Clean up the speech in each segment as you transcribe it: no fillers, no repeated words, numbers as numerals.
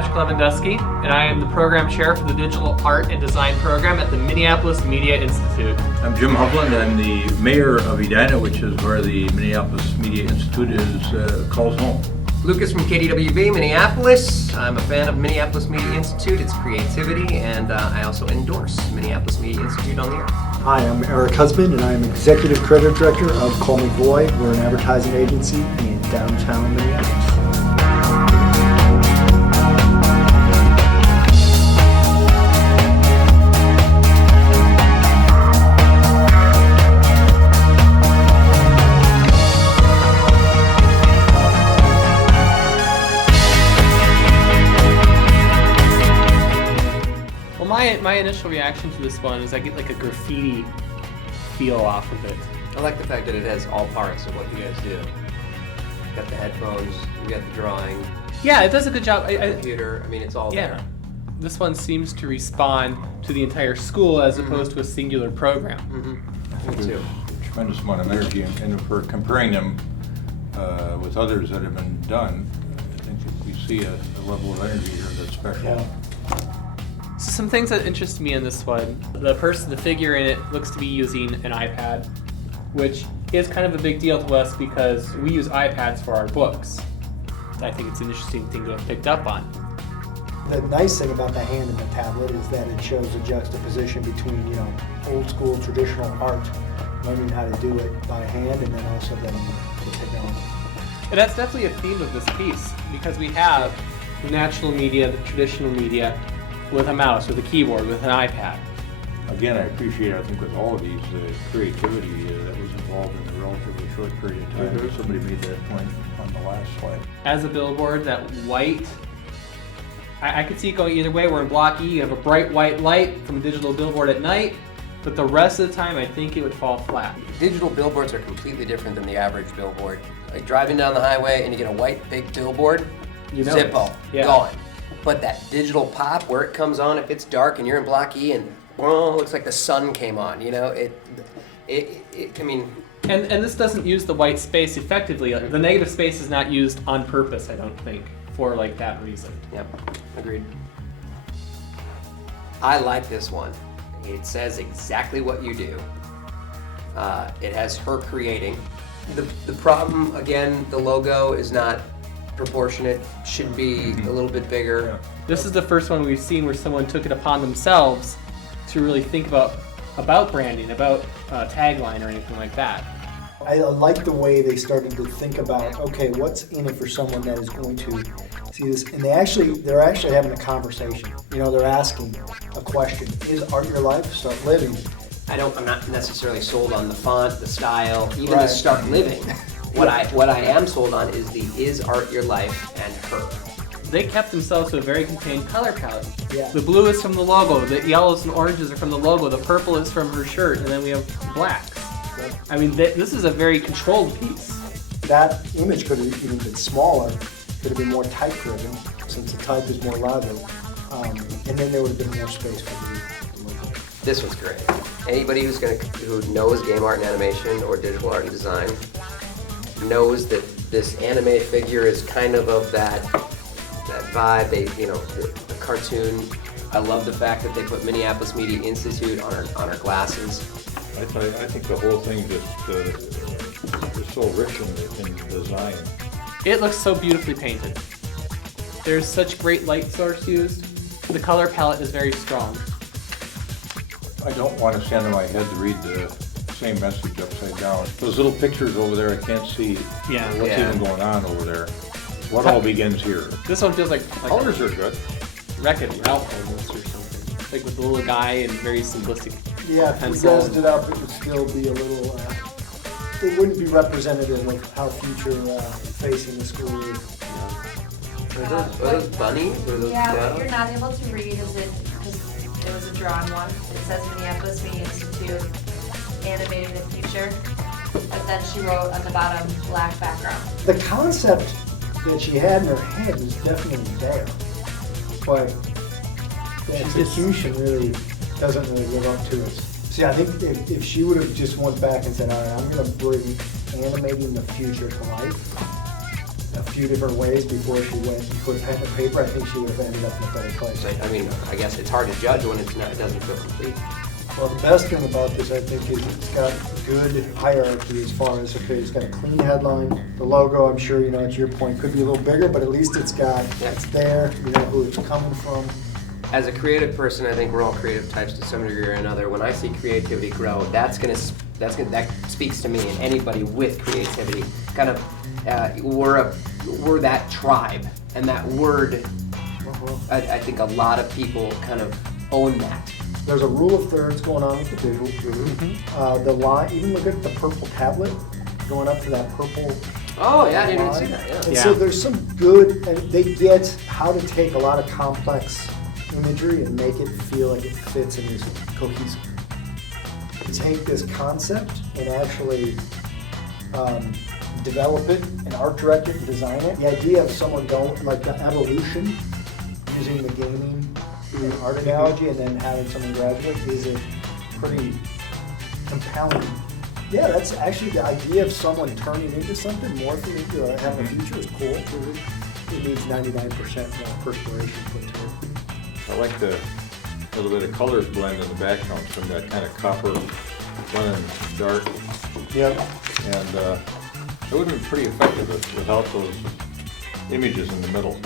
Patrick Lewandowski, and I am the program chair for the Digital Art and Design program at the Minneapolis Media Institute. I'm Jim Hovland. I'm the mayor of Edina, which is where the Minneapolis Media Institute calls home. Lucas from KDWB, Minneapolis. I'm a fan of Minneapolis Media Institute, its creativity, and I also endorse Minneapolis Media Institute on the air. Hi, I'm Eric Husband, and I'm Executive Creative Director of Call Me Boy. We're an advertising agency in downtown Minneapolis. My initial reaction to this one is I get like a graffiti feel off of it. I like the fact that it has all parts of what you guys do. You got the headphones, you got the drawing. Yeah, it does a good job. Computer, I mean, it's all there. This one seems to respond to the entire school as opposed to a singular program. Mm-hmm. Me too. Tremendous amount of energy, and if we're comparing them with others that have been done, I think that we see a level of energy here that's special. Yeah. So some things that interest me in this one, the figure in it looks to be using an iPad, which is kind of a big deal to us because we use iPads for our books. I think it's an interesting thing to have picked up on. The nice thing about the hand and the tablet is that it shows a juxtaposition between, old school traditional art, learning how to do it by hand, and then also then the technology. And that's definitely a theme of this piece because we have the natural media, the traditional media, with a mouse, with a keyboard, with an iPad. Again, I appreciate, I think, with all of these, the creativity that was involved in a relatively short period of time. Somebody made that point on the last slide. As a billboard, that white, I could see it going either way. We're in block E, you have a bright white light from a digital billboard at night, but the rest of the time I think it would fall flat. Digital billboards are completely different than the average billboard. Like driving down the highway and you get a white big billboard, Zippo, gone. But that digital pop, where it comes on, if it's dark and you're in block E and it looks like the sun came on, I mean. And this doesn't use the white space effectively. The negative space is not used on purpose, I don't think, for like that reason. Yep, agreed. I like this one. It says exactly what you do. It has her creating. The problem, again, the logo is not proportionate, should be a little bit bigger. Yeah. This is the first one we've seen where someone took it upon themselves to really think about branding, about tagline or anything like that. I like the way they started to think about, okay, what's in it for someone that is going to see this, and they're actually having a conversation. They're asking a question: is art your life? Start living. I'm not necessarily sold on the font, the style, even the start living. What I am sold on is the is art your life and her. They kept themselves to a very contained color palette. Yeah. The blue is from the logo, the yellows and oranges are from the logo, the purple is from her shirt, and then we have blacks. Yep. I mean, this is a very controlled piece. That image could have even been smaller, could have been more type-driven, since the type is more lively, and then there would have been more space for the logo. This one's great. Anybody who knows game art and animation or digital art and design knows that this anime figure is kind of that vibe. The cartoon. I love the fact that they put Minneapolis Media Institute on our glasses. I think the whole thing just is so rich in design. It looks so beautifully painted. There's such great light source used. The color palette is very strong. I don't want to stand on my head to read the same message upside down. Those little pictures over there, I can't see what's even going on over there. What all begins here? This one feels like Colors are good. Wreck-It Ralph almost or something. Like with the little guy and very simplistic Yeah, if we pencil. dressed it up, it would still be a little, it wouldn't be representative of how future facing the school is. Are those bunnies? Or those What you're not able to read is because it was a drawn one. It says Minneapolis Media Institute, animating the future, but then she wrote on the bottom, black background. The concept that she had in her head was definitely there, but the execution really doesn't really live up to it. See, I think if she would have just went back and said, all right, I'm going to bring animating the future to life, a few different ways before she went and put pen to paper, I think she would have ended up in a better place. I mean, I guess it's hard to judge when it doesn't feel complete. Well, the best thing about this, I think, is it's got good hierarchy as far as, okay, it's got a clean headline. The logo, I'm sure, you know, to your point, could be a little bigger, but at least it's there, you know who it's coming from. As a creative person, I think we're all creative types to some degree or another. When I see creativity grow, that speaks to me and anybody with creativity. Kind of, we're that tribe, and that word. I think a lot of people kind of own that. There's a rule of thirds going on with the visual. Mm-hmm. The line, even look at the purple tablet going up to that purple. Oh yeah, I didn't even see that. Yeah. And so there's some good, and they get how to take a lot of complex imagery and make it feel like it fits and is cohesive. Take this concept and actually develop it and art direct it and design it. The idea of someone going, like the evolution, using the gaming and art analogy and then having someone graduate is a pretty compelling. Yeah, that's actually the idea of someone turning into something, morphing into having a future is cool. It needs 99% more perspiration put to it. I like the little bit of colors blend in the background, from that kind of copper running dark. Yep. And it would have been pretty effective without those images in the middle.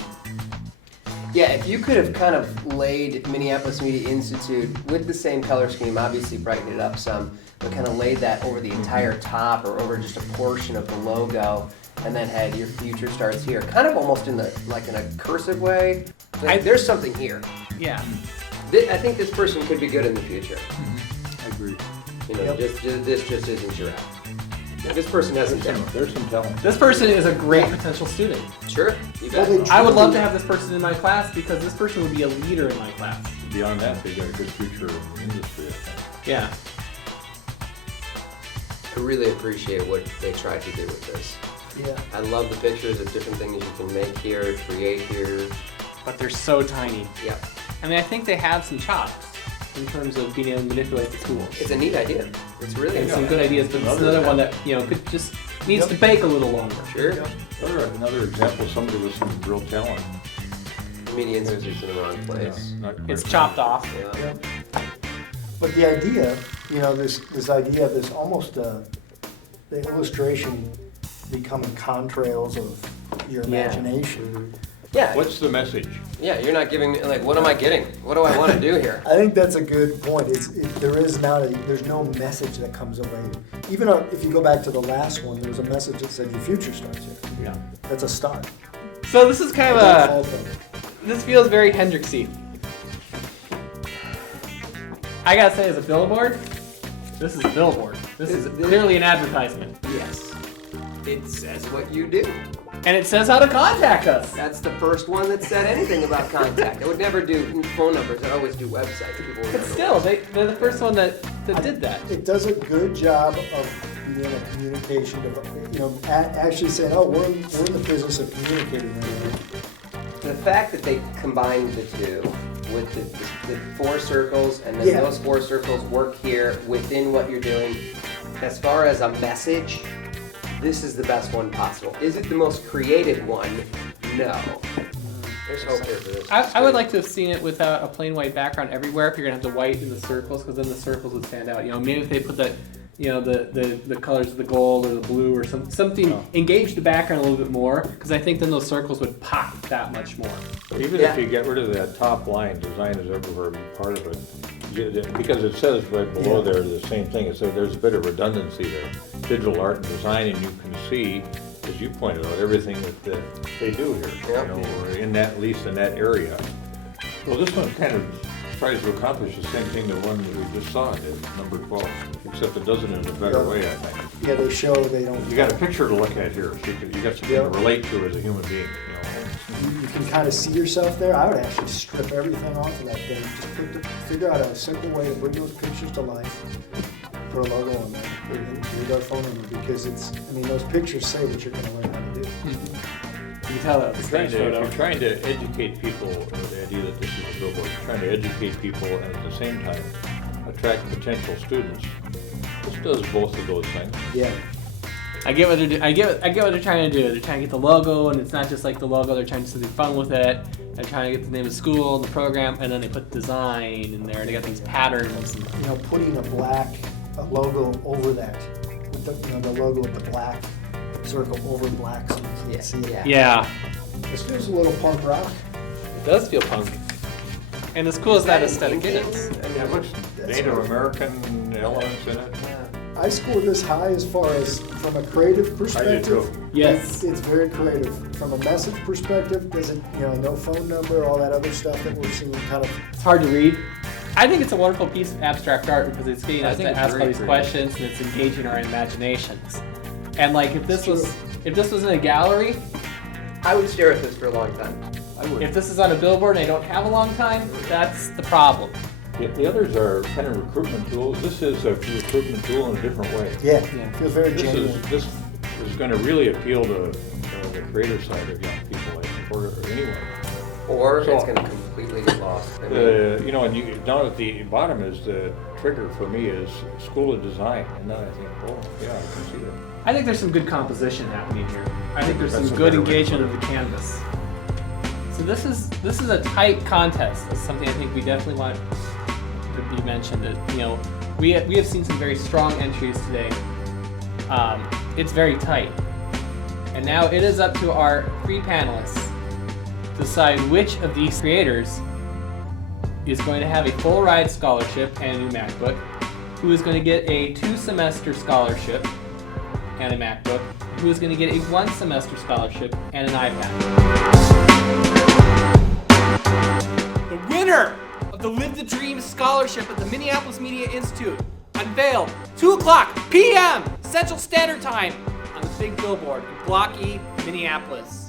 Yeah, if you could have kind of laid Minneapolis Media Institute with the same color scheme, obviously brightened it up some, but kind of laid that over the entire top or over just a portion of the logo, and then had your future starts here, kind of almost in a cursive way. Like, there's something here. Yeah. I think this person could be good in the future. I agree. You know, this just isn't your app. This person hasn't talent. There's some talent. This person is a great potential student. Sure, you bet. Well, I would love to have this person in my class because this person would be a leader in my class. Beyond that, they've got a good future in industry, I think. Yeah. I really appreciate what they tried to do with this. Yeah. I love the pictures of different things you can make here, create here. But they're so tiny. Yep. I mean, I think they have some chops in terms of being able to manipulate the tools. It's a neat idea. It's really And some good ideas, but it's another one that, you know, could just needs to bake a little longer. Sure. Another example of somebody with some real talent. The Media Institute's in the wrong place. Yeah, not quite It's right. chopped off. Yeah. Yep. But the idea, you know, this idea of this almost the illustration becoming contrails of your imagination. Yeah. What's the message? Yeah, you're not giving me, like, what am I getting? What do I want to do here? I think that's a good point. There's no message that comes away. Even if you go back to the last one, there was a message that said your future starts here. Yeah. That's a start. So this is kind of this feels very Hendrixy. I gotta say, as a billboard, this is a billboard. This is clearly an advertisement. Yes. It says what you do. And it says how to contact us. That's the first one that said anything about contact. I would never do phone numbers. I always do websites. People would But never- still, they're the first one that did that. It does a good job of being a communication, you know, actually saying, oh, we're in the business of communicating right now. The fact that they combined the two with the four circles, and then those four circles work here within what you're doing, as far as a message, this is the best one possible. Is it the most creative one? No. There's hope here for this. I would like to have seen it without a plain white background everywhere. If you're gonna have the white in the circles, because then the circles would stand out. You know, maybe if they put the colors of the gold or the blue or something, engage the background a little bit more, because I think then those circles would pop that much more. Even if you get rid of that top line, design is everywhere part of it, because it says right below there the same thing. It says there's a bit of redundancy there. Digital art and design, and you can see, as you pointed out, everything that they do here. Yep. You know, or in that, at least in that area. Well, this one kind of tries to accomplish the same thing the one that we just saw did, number 12, except it does it in a better way, I think. Yeah, they show they don't. You got a picture to look at here, so you got something to relate to as a human being. You know. You can kind of see yourself there. I would actually strip everything off of that thing. Just figure out a simple way to bring those pictures to life. Put a logo on there. Read our phone number, because those pictures say what you're going to learn how to do. You can tell that If you're trying to educate people, the idea that this is a billboard, you're trying to educate people and at the same time attract potential students. This does both of those things. Yeah. I get what they're trying to do. They're trying to get the logo, and it's not just like the logo. They're trying to do something fun with it. They're trying to get the name of the school, the program, and then they put design in there. They got these patterns. And, You know, putting a logo over that, with the logo of the black circle over black, so you can't see it. yeah, This feels a little punk rock. it does feel punk. And as cool as that aesthetic is. Yeah, much Native American elements in it. I scored this high as far as from a creative perspective. too. Yes. It's very creative. From a message perspective, doesn't, no phone number, all that other stuff that we're seeing kind of. It's hard to read. I think it's a wonderful piece of abstract art because it's getting I us think to it's ask all very these creative. questions and it's engaging our imaginations. And like if this It's was in a gallery, I would stare at this for a long time. I would. if this is on a billboard and they don't have a long time, that's the problem. The others are kind of recruitment tools. This is a recruitment tool in a different way. Yeah, Yeah. feels very This genuine. is going to really appeal to the creative side of young people, I think, or anyone. Or So- it's going to completely get lost. I mean, And you down at the bottom is the trigger for me is School of Design, and then I think, oh yeah, I can see that. I think there's some good composition happening here. I think there's That's some a good better way to engagement put of it. the canvas. So this is a tight contest. It's something I think we definitely want to be mentioned. That we have seen some very strong entries today. It's very tight, and now it is up to our 3 panelists to decide which of these creators is going to have a full ride scholarship and a new MacBook, who is going to get a 2-semester scholarship and a MacBook, who is going to get a 1-semester scholarship and an iPad. The winner of the Live the Dream Scholarship at the Minneapolis Media Institute unveiled 2:00 p.m. Central Standard Time on the big billboard in Block E, Minneapolis.